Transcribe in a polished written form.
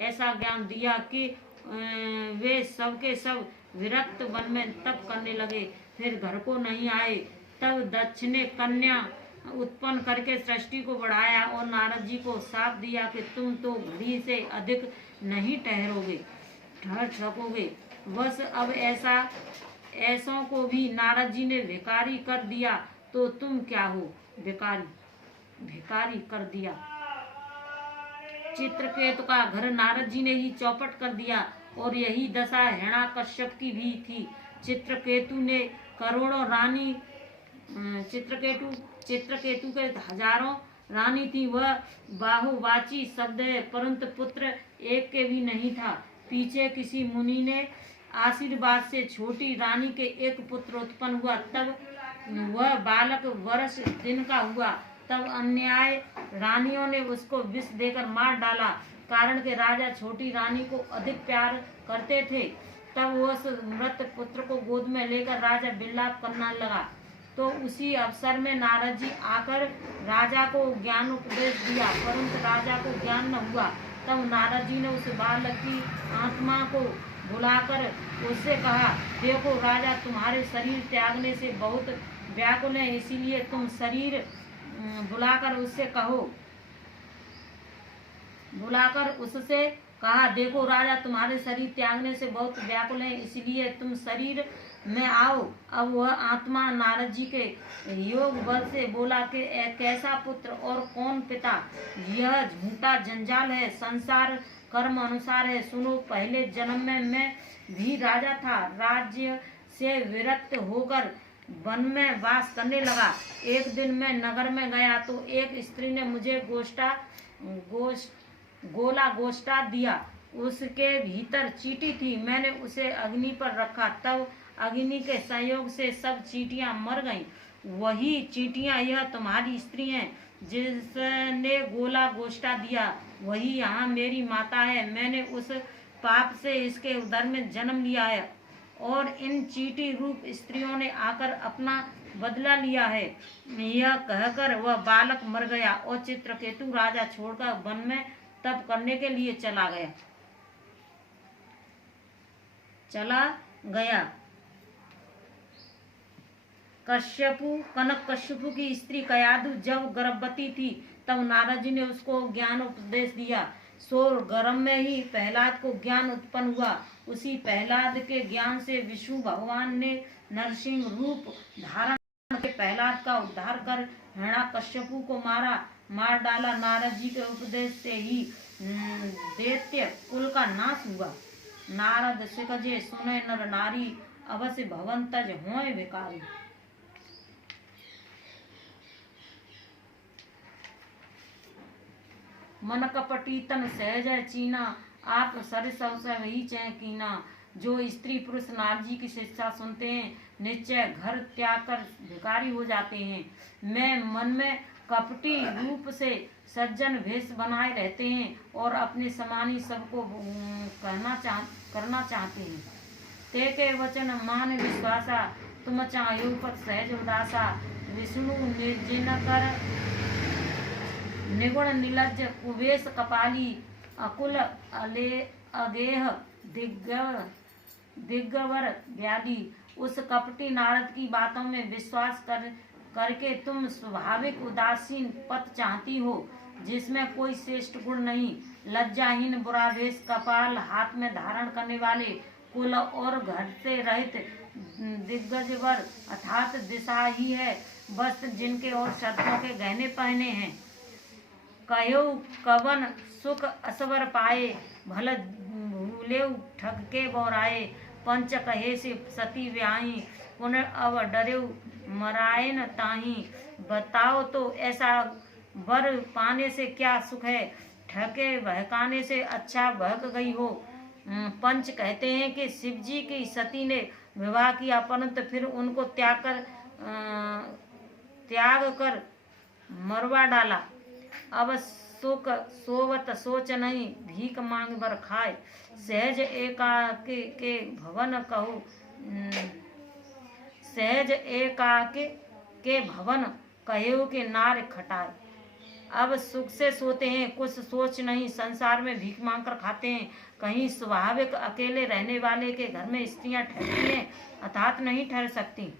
ऐसा ज्ञान दिया कि वे सब के सब विरक्त वन में तप करने लगे, फिर घर को नहीं आए। तब दक्ष ने कन्या उत्पन्न करके सृष्टि को बढ़ाया और नारद जी को साप दिया कि तुम तो घड़ी से अधिक नहीं ठहर सकोगे। बस अब ऐसों को भी नारद जी ने भिखारी कर दिया, तो तुम क्या हो? भिखारी कर दिया। चित्रकेतु का घर नारद जी ने ही चौपट कर दिया और यही दशा हिरण्यकश्यप की भी थी। चित्रकेतु ने करोड़ों रानी चित्रकेतु के हजारों रानी थी। वह बाहुवाची शब्द है, परंतु पुत्र एक के भी नहीं था। पीछे किसी मुनि ने आशीर्वाद से छोटी रानी के एक पुत्र उत्पन्न हुआ। तब वह बालक वर्ष दिन का हुआ। तब अन्याय रानियों ने उसको विष देकर मार डाला, कारण के राजा छोटी रानी को अधिक प्यार करते थे। तब वह उस मृत पुत्र को गोद में लेकर राजा विलाप करने लगा। तो उसी अवसर में नारद जी आकर राजा को ज्ञान उपदेश दिया, परंतु राजा को ज्ञान न हुआ। तब नारद जी ने उस बालक की आत्मा को बुलाकर उससे कहा, देखो राजा, तुम्हारे शरीर त्यागने से बहुत व्याकुल है, इसीलिए तुम शरीर बुलाकर उससे कहा, देखो राजा, तुम्हारे शरीर त्यागने से बहुत व्याकुल है, इसलिए तुम शरीर में आओ। अब वह आत्मा नारद जी के योग बल से बोला कि कैसा पुत्र और कौन पिता? यह झूठा जंजाल है, संसार कर्म अनुसार है। सुनो, पहले जन्म में मैं भी राजा था। राज्य से विरक्त होकर वन में वास करने लगा। एक दिन मैं नगर में गया तो एक स्त्री ने मुझे गोला गोष्ठा दिया। उसके भीतर चींटी थी। मैंने उसे अग्नि पर रखा, तब अग्नि के संयोग से सब चींटियां मर गईं। वही चींटियां यह तुम्हारी स्त्री हैं जिसने गोला गोष्ठा दिया। वही यहाँ मेरी माता है। मैंने उस पाप से इसके उदर में जन्म लिया है और इन चींटी रूप स्त्रियों ने आकर अपना बदला लिया है। यह कहकर वह बालक मर गया और चित्रकेतु राजा छोड़कर वन में तप करने के लिए चला गया। कनक कश्यपु की स्त्री कयाधु जब गर्भवती थी, तब नारद जी ने उसको ज्ञान उपदेश दिया। सो गर्भ में ही प्रहलाद को ज्ञान उत्पन्न हुआ। उसी प्रहलाद के ज्ञान से विष्णु भगवान ने नरसिंह रूप धारण करके प्रहलाद का उद्धार कर हिरण्यकश्यपु को मार डाला। नारद जी के उपदेश से ही दैत्य कुल का नाश हुआ। नारद सिकजे सुने नर नारी, अवश्य भवन तज होय भिखारी। मन कपटी तन सहज चीना, आप सरस वही चय कीना। जो स्त्री पुरुष नारद जी की शिक्षा सुनते हैं, निश्चय घर त्याग कर भिखारी हो जाते हैं। मैं मन में कपटी रूप से सज्जन वेश बनाए रहते हैं और अपने समानी सबको करना चाहते हैं। ते के वचन मान विश्वासा, तुम चाहो पर सहज उदासा। विष्णु निर्जिनकर निगुण निलज्ज, कुवेश कपाली, अकुल अगेह दिग्गवर व्याधि। उस कपटी नारद की बातों में विश्वास करके तुम स्वाभाविक उदासीन पद चाहती हो, जिसमें कोई श्रेष्ठ गुण नहीं। लज्जाहीन, बुरा वेश, कपाल हाथ में धारण करने वाले, कुल और घर से रहित दिग्गजवर अर्थात दिशा ही है, वस्त्र जिनके और शर्तों के गहने पहने हैं। कहो कवन सुख असवर पाए, भल भूले ठग के बोराए। पंच कहे से सती व्याही, पुनः डरे मरायन ताही। बताओ तो ऐसा वर पाने से क्या सुख है, ठगे बहकाने से अच्छा बहक गई हो। पंच कहते हैं कि शिव जी की सती ने विवाह किया, परंतु फिर उनको त्याग कर मरवा डाला। अब सुख सोवत सोच नहीं, भीख मांग बर खाए। सहज एकाके के भवन कहो, सहज एकाके के भवन कहो के नार खटाए। अब सुख से सोते हैं, कुछ सोच नहीं, संसार में भीख मांग कर खाते हैं। कहीं स्वाभाविक अकेले रहने वाले के घर में स्त्रियां ठहरती हैं, अर्थात नहीं ठहर सकती।